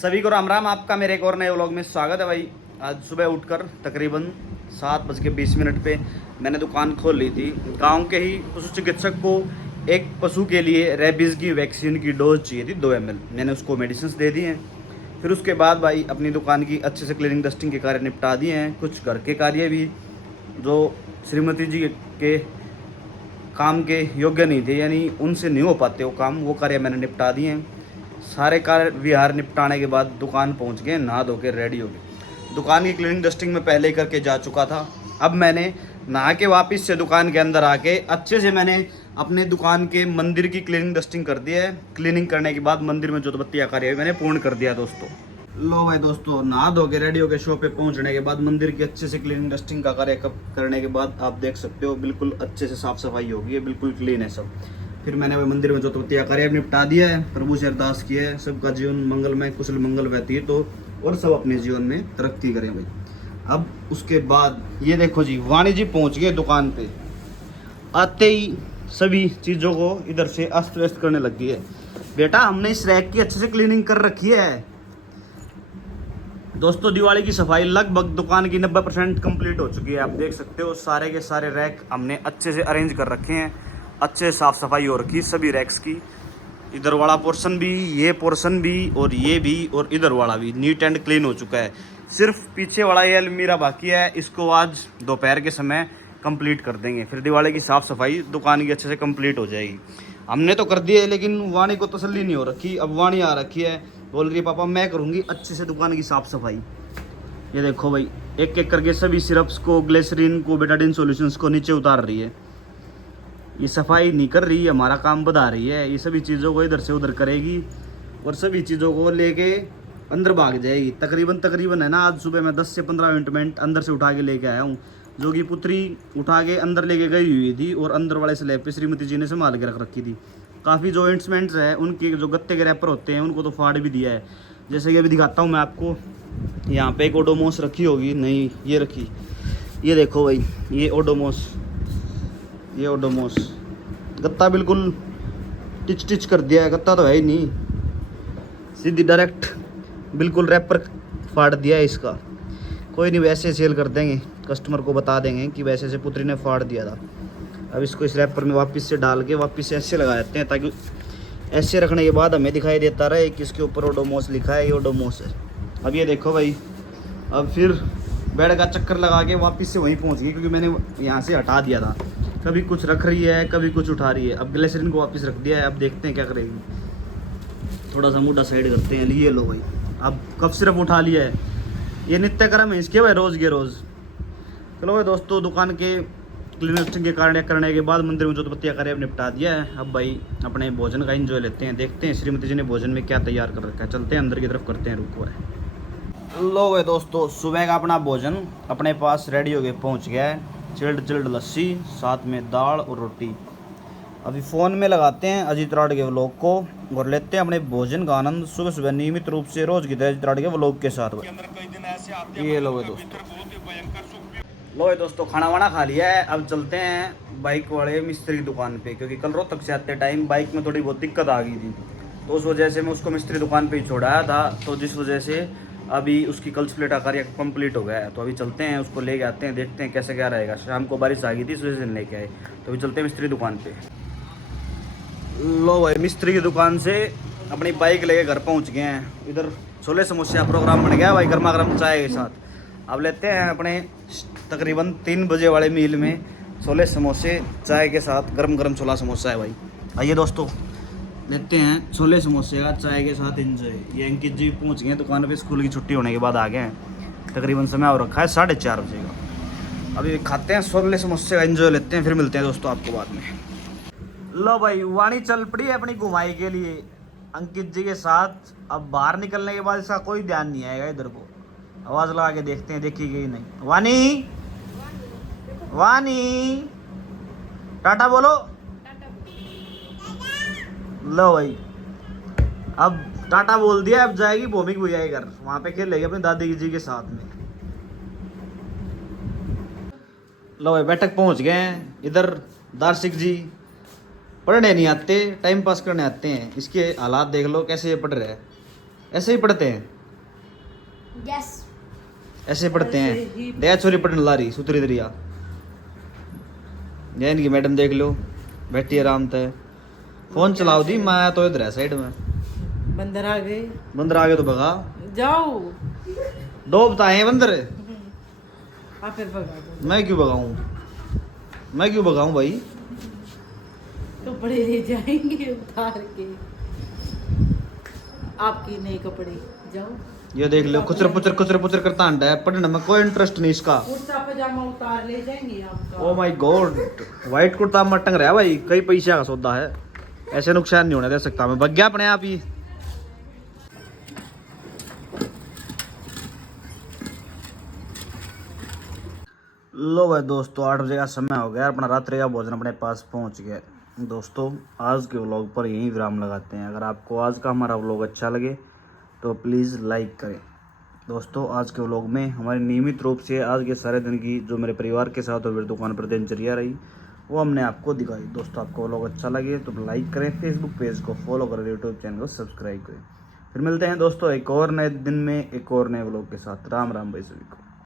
सभी को राम राम। आपका मेरे एक और नए व्लॉग में स्वागत है भाई। आज सुबह उठकर तकरीबन 7:20 पे मैंने दुकान खोल ली थी। गांव के ही पशु चिकित्सक को एक पशु के लिए रेबीज़ की वैक्सीन की डोज चाहिए थी 2 ml। मैंने उसको मेडिसिन दे दी हैं। फिर उसके बाद भाई अपनी दुकान की अच्छे से क्लीनिंग डस्टिंग के कार्य निपटा दिए हैं। कुछ घर के कार्य भी जो श्रीमती जी के काम के योग्य नहीं थे, यानी उनसे नहीं हो पाते वो काम, वो कार्य मैंने निपटा दिए हैं। सारे कार्य विहार निपटाने के बाद दुकान पहुंच गए, नहा धो के रेडी हो गए। दुकान की क्लीनिंग डस्टिंग में पहले करके जा चुका था। अब मैंने नहा के वापस से दुकान के अंदर आके अच्छे से मैंने अपने दुकान के मंदिर की क्लीनिंग डस्टिंग कर दी है। क्लीनिंग करने के बाद मंदिर में जो बत्तियाँ कार्य मैंने पूर्ण कर दिया दोस्तों। लो भाई दोस्तों, नहा धो के रेडी हो के शॉप पे पहुंचने के बाद मंदिर की अच्छे से क्लीनिंग डस्टिंग का कार्य करने के बाद आप देख सकते हो बिल्कुल अच्छे से साफ सफाई होगी है, बिल्कुल क्लीन है सब। फिर मैंने वह मंदिर में जो बत्तियाँ कार्य निपटा दिया है। प्रभु से अरदास की है सबका जीवन मंगलमय कुशल मंगल व्यतीत हो और सब अपने जीवन में तरक्की करें भाई। अब उसके बाद ये देखो जी, वाणी जी पहुंच गए दुकान पे। आते ही सभी चीज़ों को इधर से अस्त व्यस्त करने लग गई है। बेटा हमने इस रैक की अच्छे से क्लीनिंग कर रखी है दोस्तों। दिवाली की सफाई लगभग दुकान की 90% कंप्लीट हो चुकी है। आप देख सकते हो सारे के सारे रैक हमने अच्छे से अरेंज कर रखे हैं। अच्छे साफ़ सफाई हो रखी सभी रैक्स की। इधर वाला पोर्शन भी, ये पोर्शन भी, और ये भी, और इधर वाला भी नीट एंड क्लीन हो चुका है। सिर्फ पीछे वाला ये अलमीरा बाकी है, इसको आज दोपहर के समय कंप्लीट कर देंगे। फिर दिवाली की साफ़ सफाई दुकान की अच्छे से कंप्लीट हो जाएगी। हमने तो कर दिया है, लेकिन वाणी को तसल्ली नहीं हो रखी। अब वाणी आ रखी है, बोल रही है पापा मैं करूँगी अच्छे से दुकान की साफ़ सफाई। ये देखो भाई, एक एक करके सभी सिरप्स को, ग्लिसरीन को, बेटाडीन सॉल्यूशंस को नीचे उतार रही है। ये सफाई नहीं कर रही है, हमारा काम बढ़ा रही है। ये सभी चीज़ों को इधर से उधर करेगी और सभी चीज़ों को लेके अंदर भाग जाएगी। तकरीबन है ना, आज सुबह मैं 10 से 15 मिनट अंदर से उठा के लेके आया हूँ। जो कि पुत्री उठा के अंदर लेके गई हुई थी और अंदर वाले स्लैब पे श्रीमती जी ने संभाल के रख रखी थी। काफ़ी जो इंस्ट्रूमेंट्स है उनके जो गत्ते के रैपर होते हैं उनको तो फाड़ भी दिया है। जैसे कि अभी दिखाता हूँ मैं आपको। यहाँ पे एक ओडोमोस रखी होगी, नहीं ये रखी, ये देखो भाई, ये ओडोमोस गत्ता बिल्कुल टिच कर दिया है। गत्ता तो है ही नहीं, सीधी डायरेक्ट बिल्कुल रैपर फाड़ दिया है इसका। कोई नहीं, वैसे सेल कर देंगे, कस्टमर को बता देंगे कि वैसे से पुत्री ने फाड़ दिया था। अब इसको इस रैपर में वापस से डाल के वापस से ऐसे लगा देते हैं, ताकि ऐसे रखने के बाद हमें दिखाई देता रहे कि इसके ऊपर ओडोमोस लिखा है, ये ओडोमोस है। अब ये देखो भाई, अब फिर बेड का चक्कर लगा के वापस से वहीं पहुंच गई, क्योंकि मैंने यहाँ से हटा दिया था। कभी कुछ रख रही है, कभी कुछ उठा रही है। अब ग्लिसरीन को वापस रख दिया है, अब देखते हैं क्या करेगी। थोड़ा सा मुद्दा साइड करते हैं। लिए लो भाई, अब कब सिर्फ उठा लिया है, ये नित्य क्रम है इसके भाई, रोज़ के रोज़। चलो भाई दोस्तों, दुकान के क्लीनिंग के कार्य करने के बाद मंदिर में जो बत्तियाँ कार्य निपटा दिया है। अब भाई अपने भोजन का एंजॉय लेते हैं, देखते हैं श्रीमती जी ने भोजन में क्या तैयार कर रखा है। चलते हैं अंदर की तरफ, करते हैं रुको है। लो भाई दोस्तों, सुबह का अपना भोजन अपने पास रेडी हो गए पहुँच गया है। चिल्ड लस्सी, साथ में दाल और रोटी। अभी फ़ोन में लगाते हैं अजीत राड के व्लॉग को और लेते हैं अपने भोजन का आनंद सुबह सुबह नियमित रूप से रोज़ की तरह अजीत राड के व्लॉग के साथ। ये लो भाई दोस्तों, खाना वाना खा लिया है। अब चलते हैं बाइक वाले मिस्त्री की दुकान पे, क्योंकि कल रोहतक से आते टाइम बाइक में थोड़ी बहुत दिक्कत आ गई थी, तो उस वजह से मैं उसको मिस्त्री दुकान पे ही छोड़ाया था। तो जिस वजह से अभी उसकी कल्च प्लेट का कार्य कंप्लीट हो गया है। तो अभी चलते हैं, उसको लेके आते हैं, देखते हैं कैसे क्या रहेगा। शाम को बारिश आ गई थी, इस वजह से नहीं लेके आए। तो अभी चलते हैं मिस्त्री दुकान पे। लो भाई, मिस्त्री की दुकान से अपनी बाइक लेके घर पहुंच गए हैं। इधर छोले समोसे का प्रोग्राम बन गया भाई, गर्मा गर्म चाय के साथ। अब लेते हैं अपने तकरीबन 3 बजे वाले मील में छोले समोसे चाय के साथ। गर्म गर्म छोला समोसा है भाई। आइए दोस्तों, लेते हैं छोले समोसे का चाय के साथ एंजॉय। ये अंकित जी पहुंच गए दुकान पे, स्कूल की छुट्टी होने के बाद आ गए हैं। तकरीबन समय हो रखा है 4:30 बजे का। अभी खाते हैं छोले समोसे का एंजॉय लेते हैं, फिर मिलते हैं दोस्तों आपको बाद में। लो भाई, वाणी चल पड़ी है अपनी घुमाई के लिए अंकित जी के साथ। अब बाहर निकलने के बाद इसका कोई ध्यान नहीं आएगा इधर को। आवाज़ लगा के देखते हैं, देखी गई नहीं। वाणी टाटा बोलो। लो भाई, अब टाटा बोल दिया। अब जाएगी भूमि भैया के घर, वहाँ पे खेलेगी अपनी दादी जी के साथ में। लो भाई, बैठक पहुँच गए हैं। इधर दार्शिक जी पढ़ने नहीं आते, टाइम पास करने आते हैं। इसके हालात देख लो कैसे ये पढ़ रहे हैं। ऐसे ही पढ़ते हैं, यस ऐसे पढ़ते हैं। दया छोरी पढ़ने ला रही सुतरी दरिया। ये इनकी मैडम देख लो, बैठी आराम से फोन चलाओ दी। मैं तो इधर है साइड में। बंदर आ गए, बंदर आ गए तो भगा। जाओ। दो बताए बंदर। आप फिर भगा दो। मैं क्यों भगाऊं, मैं क्यों भगाऊं भाई। कपड़े ले जाएंगे उतार के, आपके नए कपड़े। जाओ, ये देख लो कुचर पुचर करता अंडा है। पढ़ने में कोई इंटरेस्ट नहीं इसका। कुर्ता पजामा उतार ले जाएंगे आपका। Oh my God, white kurta में टंग रहा है भाई, कई पैसे का सौदा है। ऐसे नुकसान नहीं होने दे सकता मैं, भग गया अपने आप ही। लो भाई दोस्तों, 8 बजे का समय हो गया, अपना रात्रि का भोजन अपने पास पहुंच गया। दोस्तों आज के व्लॉग पर यहीं विराम लगाते हैं। अगर आपको आज का हमारा व्लॉग अच्छा लगे तो प्लीज़ लाइक करें। दोस्तों आज के व्लॉग में हमारी नियमित रूप से आज के सारे दिन की जो मेरे परिवार के साथ और मेरी दुकान पर दिनचर्या रही वो हमने आपको दिखाई। दोस्तों आपको व्लॉग अच्छा लगे तो लाइक करें, फेसबुक पेज को फॉलो करें, यूट्यूब चैनल को सब्सक्राइब करें। फिर मिलते हैं दोस्तों एक और नए दिन में एक और नए व्लॉग के साथ। राम राम भाई सभी को।